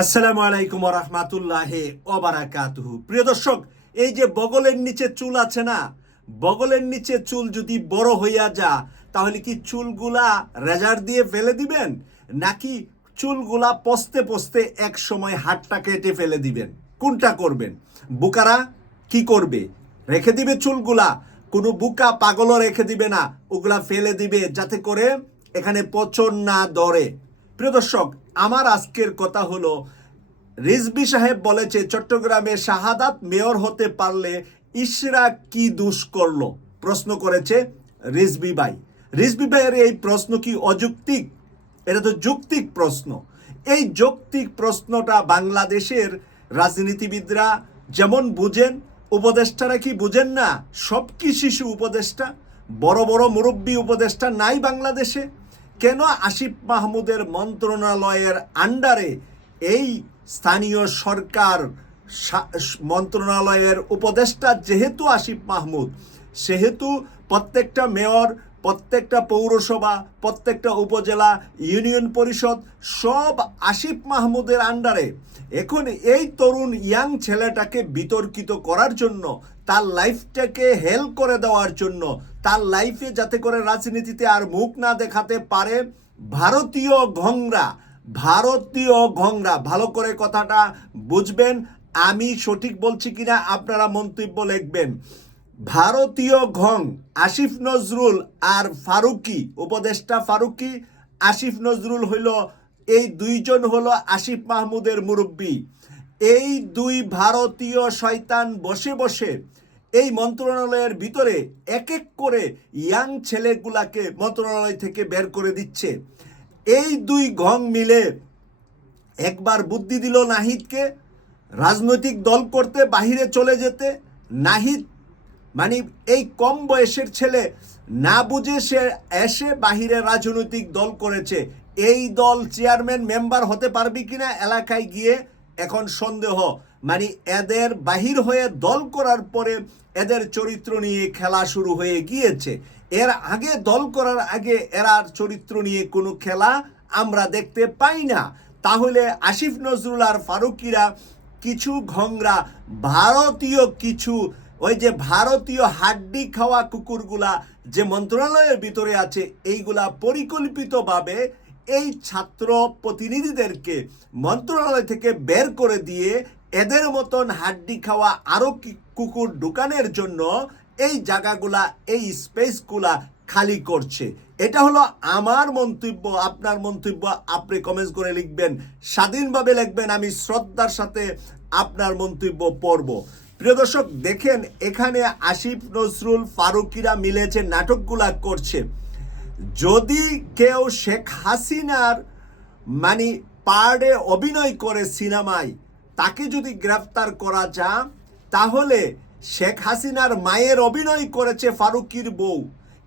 আসসালামু আলাইকুম রহমাতুল্লাহ ওবারাকাতুহু প্রিয় দর্শক, এই যে বগলের নিচে চুল আছে না, বগলের নিচে চুল যদি বড় হইয়া যা, তাহলে কি চুলগুলা রেজার দিয়ে ফেলে দিবেন? নাকি চুলগুলা পস্তে পস্তে এক সময় হাতটা কেটে ফেলে দিবেন? কোনটা করবেন? বুকারা কি করবে? রেখে দিবে চুলগুলা? কোনো বুকা পাগলও রেখে দিবে না, ওগুলা ফেলে দিবে যাতে করে এখানে পচন না দরে প্রিয় দর্শক, আমার আজকের কথা হলো রিজবি সাহেব বলেছে, চট্টগ্রামে শাহাদাত মেয়র হতে পারলে ইশরা কি দুষ করল? প্রশ্ন করেছে রিজবি ভাই। রিজবি ভাইয়ের এই প্রশ্ন কি অযৌক্তিক? এটা তো যৌক্তিক প্রশ্ন। এই যৌক্তিক প্রশ্নটা বাংলাদেশের রাজনীতিবিদরা যেমন বুঝেন, উপদেষ্টারা কি বুঝেন না? সব কি শিশু উপদেষ্টা? বড় বড় মুরব্বী উপদেষ্টা নাই বাংলাদেশে। কেন আসিফ মাহমুদের মন্ত্রণালয়ের আন্ডারে এই স্থানীয় সরকার মন্ত্রণালয়ের উপদেষ্টা যেহেতু আসিফ মাহমুদ, সেহেতু প্রত্যেকটা মেয়র, প্রত্যেকটা পৌরসভা, প্রত্যেকটা উপজেলা, ইউনিয়ন পরিষদ সব আসিফ মাহমুদের আন্ডারে। এখন এই তরুণ ইয়াং ছেলেটাকে বিতর্কিত করার জন্য তার লাইফটাকে হেল্প করে দেওয়ার জন্য, তার লাইফে যাতে করে রাজনীতিতে আর মুখ না দেখাতে পারে ভারতীয় ঘংরা ভারতীয় ঘংরা। ভালো করে কথাটা বুঝবেন, আমি সঠিক বলছি কিনা আপনারা মন্তব্য লিখবেন। ভারতীয় ঘং, আসিফ নজরুল আর ফারুকি, উপদেষ্টা ফারুকি, আসিফ নজরুল হইল, এই দুইজন হলো আসিফ মাহমুদের মুরব্বী। এই দুই ভারতীয় শয়তান বসে বসে এই মন্ত্রণালয়ের ভিতরে এক এক করে ইয়াং ছেলেগুলাকে মন্ত্রণালয় থেকে বের করে দিচ্ছে। এই দুই ঘং মিলে একবার বুদ্ধি দিল নাহিদকে রাজনৈতিক দল করতে, বাহিরে চলে যেতে। নাহিদ মানে এই কম বয়সের ছেলে না বুঝে সে এসে বাহিরে রাজনৈতিক দল করেছে। এই দল চেয়ারম্যান মেম্বার হতে পারবি কিনা এলাকায় গিয়ে এখন সন্দেহ মানে এদের বাহির হয়ে দল করার পরে এদের চরিত্র নিয়ে খেলা শুরু হয়ে গিয়েছে। এর আগে দল করার আগে এরার চরিত্র নিয়ে কোনো খেলা আমরা দেখতে পাই না। তাহলে আসিফ নজরুল আর ফারুকিরা কিছু ঘংরা ভারতীয় কিছু, ওই যে ভারতীয় হাড্ডি খাওয়া কুকুরগুলা যে মন্ত্রণালয়ের ভিতরে আছে, এইগুলা পরিকল্পিতভাবে এই ছাত্র প্রতিনিধিদেরকে মন্ত্রণালয় থেকে বের করে দিয়ে এদের মতন হাড্ডি খাওয়া আরও কুকুর ঢুকানোর জন্য এই জায়গাগুলা, এই স্পেসগুলা খালি করছে। এটা হলো আমার মন্তব্য, আপনার মন্তব্য, আপনি কমেন্টস করে লিখবেন। স্বাধীনভাবে লিখবেন, আমি শ্রদ্ধার সাথে আপনার মন্তব্য পড়ব। প্রিয় দর্শক, দেখেন এখানে আসিফ নজরুল ফারুকিরা মিলেছে, নাটকগুলা করছে। যদি কেউ শেখ হাসিনার মানে পার্ডে অভিনয় করে সিনেমায়, তাকে যদি গ্রেফতার করা যা তাহলে শেখ হাসিনার মায়ের অভিনয় করেছে ফারুকির বউ।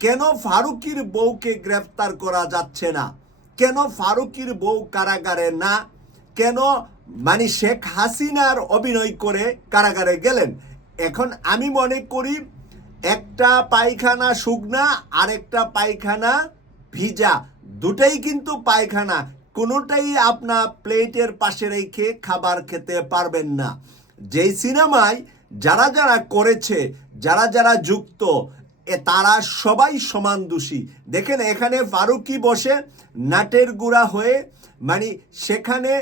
কেন ফারুকির বউকে গ্রেফতার করা যাচ্ছে না? কেন ফারুকির বউ কারাগারে না? কেন মানে শেখ হাসিনার অভিনয় করে কারাগারে গেলেন? এখন আমি মনে করি একটা পায়খানা শুকনা আর একটা পায়খানা ভিজা। দুটাই কিন্তু পায়খানা, কোনোটাই আপনার প্লেটের পাশে রেখে খাবার খেতে পারবেন না। যেই সিনেমায় যারা যারা করেছে, যারা যারা যুক্ত, এ তারা সবাই সমান দোষী। দেখেন এখানে ফারুকি বসে নাটের গুড়া হয়ে মানে সেখানে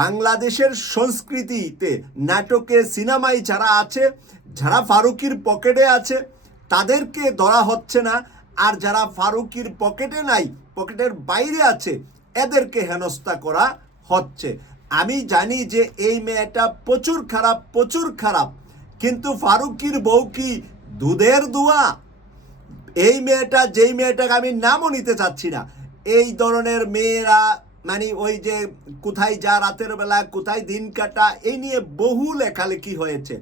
বাংলাদেশের সংস্কৃতিতে নাটকে, সিনেমায় যারা আছে, যারা ফারুকির পকেটে আছে তাদেরকে ধরা হচ্ছে না। আর যারা ফারুকির পকেটে নাই, পকেটের বাইরে আছে, এদেরকে হেনস্থা করা হচ্ছে। আমি জানি যে এই মেয়েটা প্রচুর খারাপ প্রচুর খারাপ। কিন্তু ফারুকির বউ কি দুধের দুয়া? এই মেয়েটা, যেই মেয়েটাকে আমি নামও নিতে চাচ্ছি না। এই ধরনের মেয়েরা মানে ওই যে কোথায় যা রাতের বেলা, কোথায় দিন কাটা, এই নিয়ে বহু লেখালেখি হয়েছে।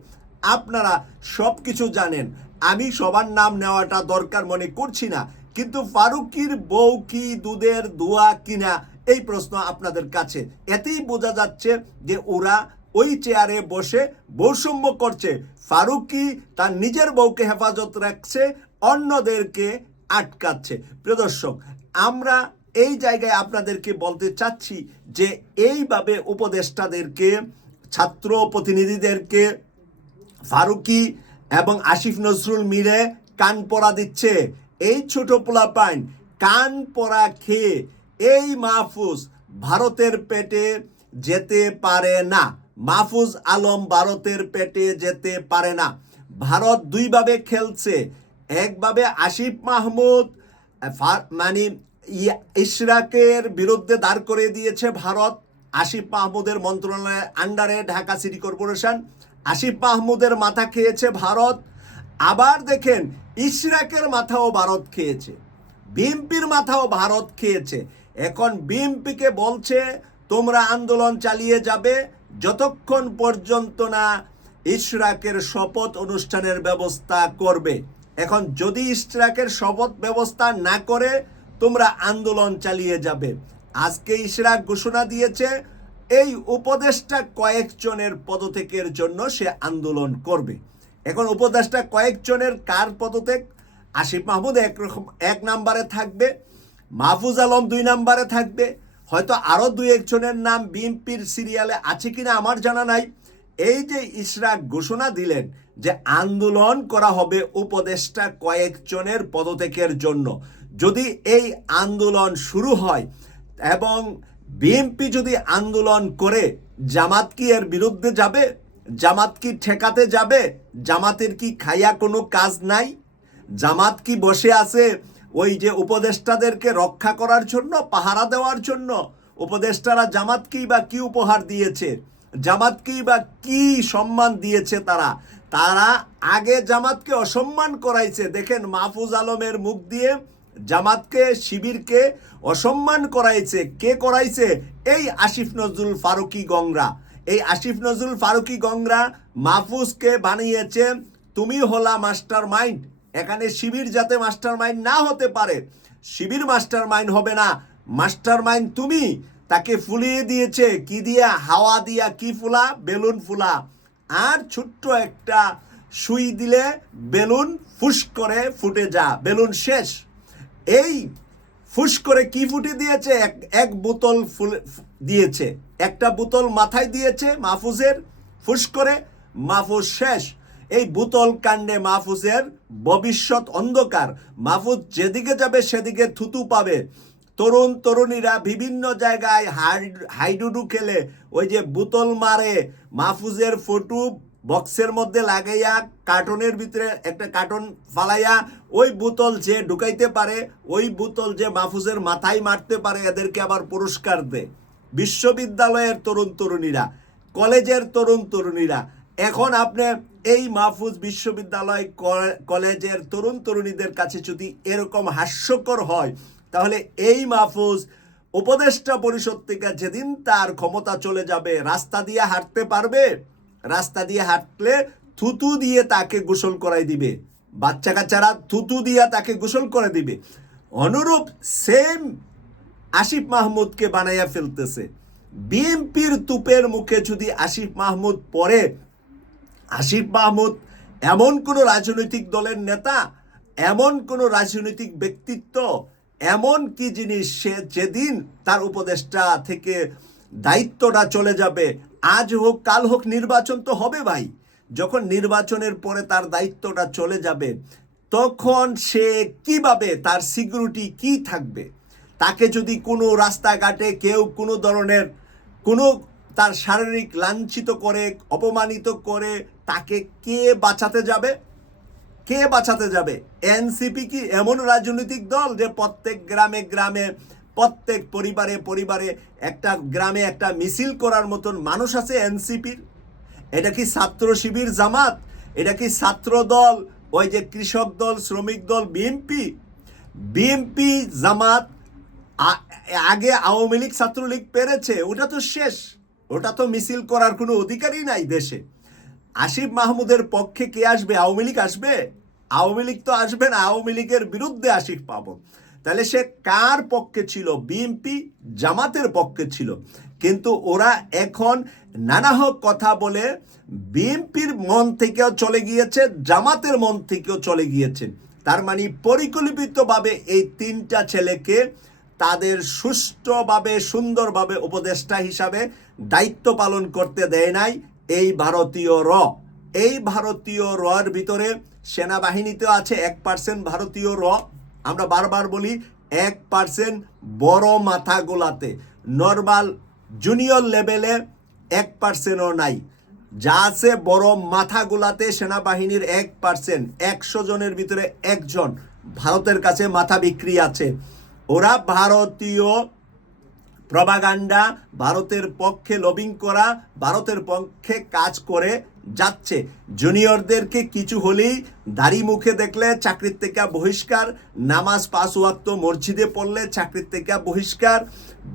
আপনারা সব কিছু জানেন। আমি সবার নাম নেওয়াটা দরকার মনে করছি না, কিন্তু ফারুকির বউ কি দুধের দোয়া কিনা এই প্রশ্ন আপনাদের কাছে। এতেই বোঝা যাচ্ছে যে ওরা ওই চেয়ারে বসে বৈষম্য করছে। ফারুকি তার নিজের বউকে হেফাজত রাখছে, অন্যদেরকে আটকাচ্ছে। প্রিয় দর্শক, আমরা এই জায়গায় আপনাদেরকে বলতে চাচ্ছি যে এইভাবে উপদেষ্টাদেরকে, ছাত্র প্রতিনিধিদেরকে, ফারুকি এবং আসিফ নজরুল মিলে কান পরা দিচ্ছে। এই ছোট পোলাপাইন কান পরা খেয়ে এই মাহফুজ ভারতের পেটে যেতে পারে না। মাহফুজ আলম ভারতের পেটে যেতে পারে না। ভারত দুইভাবে খেলছে। একভাবে আসিফ মাহমুদ মানে ইশরাকের বিরুদ্ধে দাঁড় করে দিয়েছে ভারত। আসিফ মাহমুদের মন্ত্রণালয়ের আন্ডারে ঢাকা সিটি কর্পোরেশন আসিফ মাহমুদের মাথা খেয়েছে ভারত। আবার দেখেন ইশরাকের মাথাও ভারত খেয়েছে। বিএনপির মাথাও ভারত খেয়েছে। এখন বিএনপিকে বলছে, তোমরা আন্দোলন চালিয়ে যাবে, যতক্ষণ পর্যন্ত না ইশরাকের শপথ অনুষ্ঠানের ব্যবস্থা করবে। এখন যদি ইশরাকের শপথ ব্যবস্থা না করে, তোমরা আন্দোলন চালিয়ে যাবে। আজকে ইশরাক ঘোষণা দিয়েছে এই উপদেশটা কয়েকজনের পদত্যাগের জন্য সে আন্দোলন করবে। এখন উপদেশটা কয়েকজনের কার পদত্যাগ? আসিফ মাহমুদ এক রকম এক নাম্বারে থাকবে, মাহফুজ আলম দুই নাম্বারে থাকবে। হয়তো আরও দুই একজনের নাম বিএনপির সিরিয়ালে আছে কিনা আমার জানা নাই। এই যে ইশরাক ঘোষণা দিলেন যে আন্দোলন করা হবে উপদেষ্টা কয়েকজনের পদত্যাগের জন্য। যদি এই আন্দোলন শুরু হয় এবং বিএনপি যদি আন্দোলন করে, জামাত কি এর বিরুদ্ধে যাবে? জামাত কি ঠেকাতে যাবে? জামাতের কি খাইয়া কোনো কাজ নাই? জামাত কি বসে আছে ওই যে উপদেষ্টাদেরকে রক্ষা করার জন্য, পাহারা দেওয়ার জন্য? উপদেষ্টারা জামাতকেই বা কি উপহার দিয়েছে? জামাতকেই বা কি সম্মান দিয়েছে তারা? তারা আগে জামাতকে অসম্মান করাইছে। দেখেন মাহফুজ আলমের মুখ দিয়ে জামাতকে, শিবিরকে অসম্মান করাইছে। কে করাইছে? এই আসিফ নজরুল ফারুকি গংরা এই আসিফ নজরুল ফারুকি গংরা মাহফুজকে বানিয়েছে, তুমি হলা মাস্টার মাইন্ড এখানে শিবির যাতে মাস্টার মাইন্ড না হতে পারে। শিবির মাস্টার মাইন্ড হবে না। মাস্টার মাইন্ড তুমি। তাকে ফুলিয়ে দিয়েছে। কি দিয়া? হাওয়া দিয়া কি ফুলা? বেলুন ফুলা। আর ছোট্ট একটা সুই দিলে বেলুন ফুস করে ফুটে যা। বেলুন শেষ। এই ফুস করে কি ফুটি দিয়েছে? এক এক বোতল ফুল দিয়েছে। একটা বোতল মাথায় দিয়েছে মাহফুজের, ফুস করে মাহফুজ শেষ। এই বোতল কাণ্ডে মাহফুজের ভবিষ্যৎ অন্ধকার। মাহফুজ যেদিকে যাবে সেদিকে থুতু পাবে। তরুণ তরুণীরা বিভিন্ন জায়গায় হাই- হাইডুডু খেলে ওই যে বোতল মারে মাহফুজের ফটো বক্সের মধ্যে লাগাইয়া কার্টনের ভিতরে একটা কার্টন ফালাইয়া ওই বোতল যে ঢুকাইতে পারে, ওই বোতল যে মাহফুজের মাথায় মারতে পারে, এদেরকে আবার পুরস্কার দেয় বিশ্ববিদ্যালয়ের তরুণ তরুণীরা, কলেজের তরুণ তরুণীরা, এখন আপনি এই মাহফুজ বিশ্ববিদ্যালয় কলেজের তরুণ তরুণীদের কাছে যদি এরকম হাস্যকর হয়, তাহলে এই মাহফুজ উপদেষ্টা পরিষদ থেকে যেদিন তার ক্ষমতা চলে যাবে, রাস্তা দিয়ে হাঁটতে পারবে? রাস্তা দিয়ে হাঁটলে থুতু দিয়ে তাকে গোসল করাই দিবে। বাচ্চা কাচ্চারা থুতু দিয়ে তাকে গোসল করে দিবে। অনুরূপ সেম আসিফ মাহমুদকে বানাইয়া ফেলতেছে। বিএনপির তুপের মুখে যদি আসিফ মাহমুদ পড়ে, আসিফ মাহমুদ এমন কোনো রাজনৈতিক দলের নেতা, এমন কোনো রাজনৈতিক ব্যক্তিত্ব, এমন কি জিনিস সে যেদিন তার উপদেষ্টা থেকে দায়িত্বটা চলে যাবে আজ হোক, কাল হোক, নির্বাচন তো হবে ভাই। যখন নির্বাচনের পরে তার দায়িত্বটা চলে যাবে, তখন সে কীভাবে, তার সিকিউরিটি কি থাকবে? তাকে যদি কোনো রাস্তাঘাটে কেউ কোনো ধরনের কোনো তার শারীরিক লাঞ্ছিত করে, অপমানিত করে, তাকে কে বাঁচাতে যাবে? কে বাঁচাতে যাবে? এনসিপি কি এমন রাজনৈতিক দল যে প্রত্যেক গ্রামে গ্রামে প্রত্যেক পরিবারে পরিবারে একটা গ্রামে একটা মিছিল করার মতন মানুষ আছে এনসিপির। এটা কি ছাত্র শিবির জামাত? এটা কি ছাত্র দল? ওই যে কৃষক দল, শ্রমিক দল, বিএনপি? বিএনপি জামাত আগে আওয়ামী লীগ, ছাত্রলীগ পেরেছে। ওটা তো শেষ। ওটা তো মিছিল করার কোনো অধিকারই নাই দেশে। আসিফ মাহমুদের পক্ষে কে আসবে? আওয়ামী লীগ আসবে? আওয়ামী লীগ তো আসবে না। আওয়ামী লীগের বিরুদ্ধে আসিফ পাবো তাহলে সে কার পক্ষে ছিল? বিএনপি জামাতের পক্ষে ছিল। কিন্তু ওরা এখন নানা হোক কথা বলে বিএনপির মন থেকেও চলে গিয়েছে, জামাতের মন থেকেও চলে গিয়েছে। তার মানে পরিকল্পিতভাবে এই তিনটা ছেলেকে তাদের সুষ্ঠুভাবে, সুন্দরভাবে উপদেষ্টা হিসাবে দায়িত্ব পালন করতে দেয় নাই এই ভারতীয় র। এই ভারতীয় রর ভিতরে সেনাবাহিনীতে আছে এক পার্সেন্ট ভারতীয় র। আমরা বারবার বলি, এক পার্সেন্ট বড় মাথাগুলাতে নর্মাল জুনিয়র লেভেলে এক পার্সেন্টও নাই। যা আছে বড় মাথাগুলাতে সেনাবাহিনীর এক পার্সেন্ট একশো জনের ভিতরে একজন ভারতের কাছে মাথা বিক্রি আছে। ওরা ভারতীয় প্রবাগান্ডা ভারতের পক্ষে লবিং করা, ভারতের পক্ষে কাজ করে যাচ্ছে। জুনিয়রদেরকে কিছু হলেই দাড়ি মুখে দেখলে চাকরির থেকে বহিষ্কার, নামাজ পাঁচ ওয়াক্ত মসজিদে পড়লে চাকরির থেকে বহিষ্কার,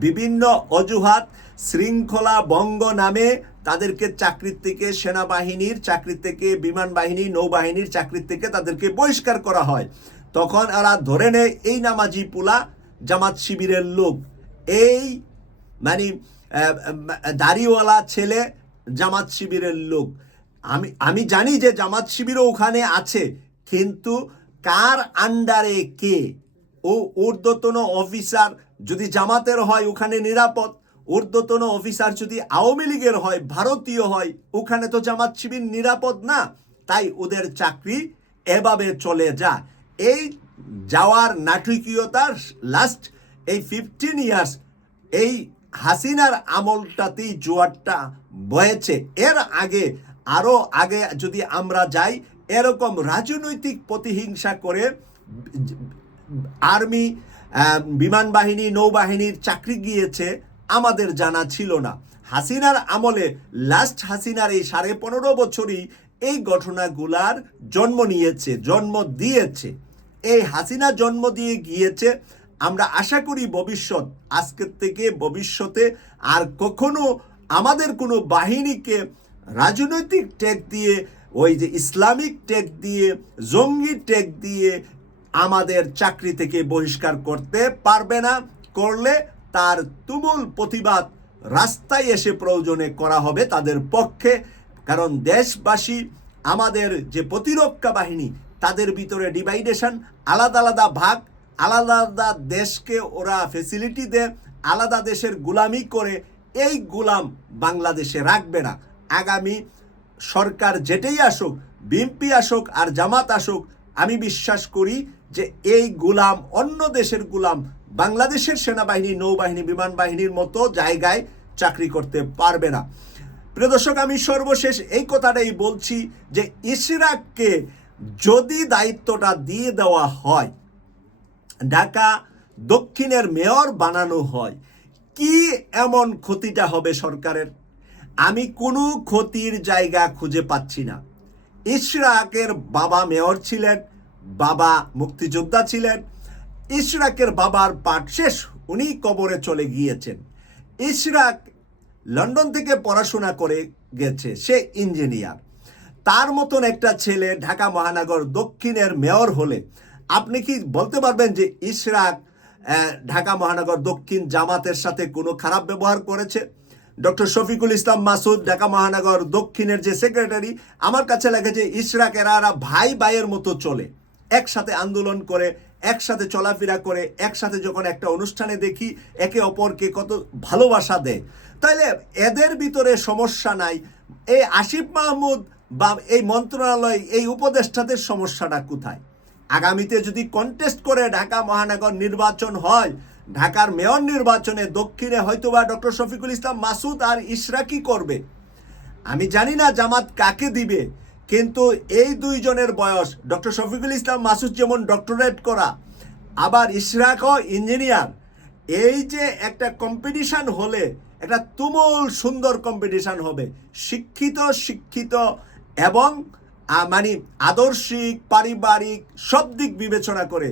বিভিন্ন অজুহাত, শৃঙ্খলা বঙ্গ নামে তাদেরকে চাকরির থেকে সেনাবাহিনীর চাকরির থেকে বিমান বাহিনী, নৌবাহিনীর চাকরির থেকে তাদেরকে বহিষ্কার করা হয়। তখন এরা ধরে নেয় এই নামাজি পুলা জামাত শিবিরের লোক। এই মানে দাড়িওয়ালা ছেলে জামাত শিবিরের লোক। আমি আমি জানি যে জামাত শিবিরও ওখানে আছে, কিন্তু কার আন্ডারে কে? ও ঊর্ধ্বতন অফিসার যদি জামাতের হয়, ওখানে নিরাপদ। ঊর্ধ্বতন অফিসার যদি আওয়ামী লীগের হয়, ভারতীয় হয়, ওখানে তো জামাত শিবির নিরাপদ না। তাই ওদের চাকরি এভাবে চলে যা এই যাওয়ার নাটকীয়তার লাস্ট এই ফিফটিন ইয়ার্স এই হাসিনার আমলটাতেই জোয়ারটা বয়েছে। এর আগে আরও আগে যদি আমরা যাই, এরকম রাজনৈতিক প্রতিহিংসা করে আর্মি বিমান বাহিনী, নৌবাহিনীর চাকরি গিয়েছে, আমাদের জানা ছিল না। হাসিনার আমলে লাস্ট হাসিনার এই সাড়ে পনেরো বছরই এই ঘটনাগুলার জন্ম নিয়েছে, জন্ম দিয়েছে। এই হাসিনা জন্ম দিয়ে গিয়েছে। আমরা আশা করি ভবিষ্যৎ, আজকের থেকে ভবিষ্যতে আর কখনো আমাদের কোনো বাহিনীকে রাজনৈতিক ট্যাগ দিয়ে, ওই যে ইসলামিক ট্যাগ দিয়ে, জঙ্গি ট্যাগ দিয়ে আমাদের চাকরি থেকে বহিষ্কার করতে পারবে না, করলে তার তুমুল প্রতিবাদ রাস্তায় এসে প্রয়োজনে করা হবে তাদের পক্ষে। কারণ দেশবাসী, আমাদের যে প্রতিরক্ষা বাহিনী, তাদের ভিতরে ডিভাইডেশন আলাদা আলাদা ভাগ, আলাদা আলাদা দেশকে ওরা ফেসিলিটি দেয়, আলাদা দেশের গুলামি করে, এই গুলাম বাংলাদেশে রাখবে না। আগামী সরকার যেটাই আসুক, বিএনপি আসুক আর জামাত আসুক, আমি বিশ্বাস করি যে এই গুলাম অন্য দেশের গুলাম বাংলাদেশের সেনাবাহিনী, নৌবাহিনী, বিমান বাহিনীর মতো জায়গায় চাকরি করতে পারবে না। প্রিয় দর্শক, আমি সর্বশেষ এই কথাটাই বলছি যে ইশরাককে যদি দায়িত্বটা দিয়ে দেওয়া হয়, ঢাকা দক্ষিণের মেয়র বানানো হয়, কি এমন ক্ষতিটা হবে সরকারের? আমি কোনো ক্ষতির জায়গা খুঁজে পাচ্ছি না। ইশরাকের বাবা মেয়র ছিলেন, বাবা মুক্তিযোদ্ধা ছিলেন। ইশরাকের বাবার পাঠ শেষ, উনি কবরে চলে গিয়েছেন। ইশরাক লন্ডন থেকে পড়াশোনা করে গেছে, সে ইঞ্জিনিয়ার। তার মতন একটা ছেলে ঢাকা মহানগর দক্ষিণের মেয়র হলে, আপনি কি বলতে পারবেন যে ইশরাক ঢাকা মহানগর দক্ষিণ জামাতের সাথে কোনো খারাপ ব্যবহার করেছে? ডক্টর শফিকুল ইসলাম মাসুদ, ঢাকা মহানগর দক্ষিণের যে সেক্রেটারি আমার কাছে লাগে যে ইশরাক এরা ভাই ভাইয়ের মতো চলে। একসাথে আন্দোলন করে, একসাথে চলাফেরা করে, একসাথে যখন একটা অনুষ্ঠানে দেখি একে অপরকে কত ভালোবাসা দেয়। তাইলে এদের ভিতরে সমস্যা নাই। এই আসিফ মাহমুদ বা এই মন্ত্রণালয়, এই উপদেষ্টাদের সমস্যাটা কোথায়? আগামীতে যদি কন্টেস্ট করে ঢাকা মহানগর নির্বাচন হয় ঢাকার মেয়র নির্বাচনে দক্ষিণে হয়তোবা ডক্টর শফিকুল ইসলাম মাসুদ আর ইশরাকি করবে। আমি জানি না জামাত কাকে দিবে, কিন্তু এই দুইজনের বয়স, ডক্টর শফিকুল ইসলাম মাসুদ যেমন ডক্টরেট করা, আবার ইশরাকও ইঞ্জিনিয়ার। এই যে একটা কম্পিটিশান হলে, একটা তুমুল সুন্দর কম্পিটিশান হবে, শিক্ষিত শিক্ষিত এবং মানে আদর্শিক, পারিবারিক সব দিক বিবেচনা করে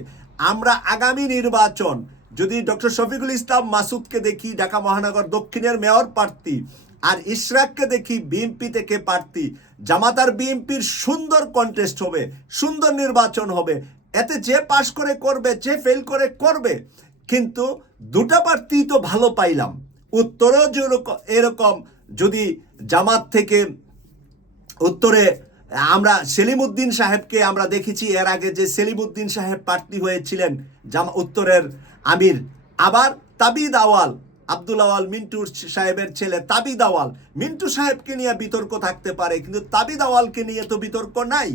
আমরা আগামী নির্বাচন যদি ডক্টর শফিকুল ইসলাম মাসুদকে দেখি, ঢাকা মহানগর দক্ষিণের মেয়র প্রার্থী, আর ইশরাককে দেখি বিএনপি থেকে প্রার্থী জামাতার বিএনপির সুন্দর কন্টেস্ট হবে, সুন্দর নির্বাচন হবে, এতে যে পাশ করে করবে, যে ফেল করে করবে, কিন্তু দুটা প্রার্থী তো ভালো পাইলাম। উত্তরেও যেরকম এরকম যদি জামাত থেকে উত্তরে আমরা সেলিমউদ্দিন সাহেবকে আমরা দেখেছি, এর আগে যে সেলিমউদ্দিন সাহেব প্রার্থী হয়েছিলেন, জামা, উত্তরের আমির। আবার তাবিদ আওয়াল, আব্দুল আওয়াল মিন্টু সাহেবের ছেলে তাবিদ আওয়াল। মিন্টু সাহেবকে নিয়ে বিতর্ক থাকতে পারে, কিন্তু তাবিদ আওয়ালকে নিয়ে তো বিতর্ক নাই।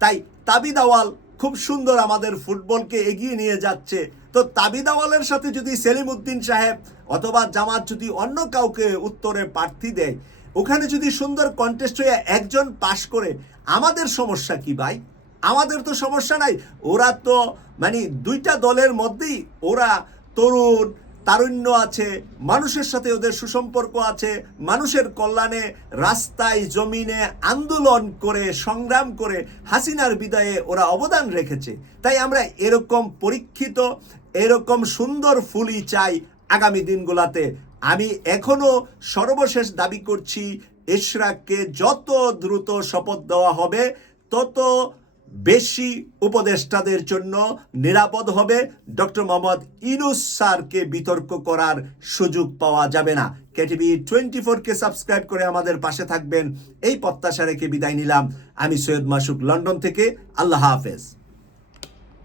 তাই তাবিদ আওয়াল খুব সুন্দর আমাদের ফুটবলকে এগিয়ে নিয়ে যাচ্ছে। তো তাবিদ আওয়ালের সাথে যদি সেলিম উদ্দিন সাহেব অথবা জামাত যদি অন্য কাউকে উত্তরে প্রার্থী দেয়, ওখানে যদি সুন্দর কন্টেস্ট হয়ে একজন পাশ করে, আমাদের সমস্যা কি ভাই? আমাদের তো সমস্যা নাই। ওরা তো মানে দুইটা দলের মধ্যেই ওরা তরুণ, তারুণ্য আছে, মানুষের সাথে ওদের সুসম্পর্ক আছে, মানুষের কল্যাণে রাস্তায়, জমিনে আন্দোলন করে, সংগ্রাম করে হাসিনার বিদায়ে ওরা অবদান রেখেছে। তাই আমরা এরকম পরীক্ষিত, এরকম সুন্দর ফুলই চাই আগামী দিনগুলাতে। আমি এখনও সর্বশেষ দাবি করছি, ইশরাককে যত দ্রুত শপথ দেওয়া হবে, তত বেশি উপদেষ্টাদের জন্য নিরাপদ হবে। ডক্টর মোহাম্মদ ইনুস স্যারকে বিতর্ক করার সুযোগ পাওয়া যাবে না। কেটিভি টোয়েন্টি ফোরকে সাবস্ক্রাইব করে আমাদের পাশে থাকবেন। এই প্রত্যাশা রেখে বিদায় নিলাম। আমি সৈয়দ মাসুক লন্ডন থেকে। আল্লাহ হাফেজ।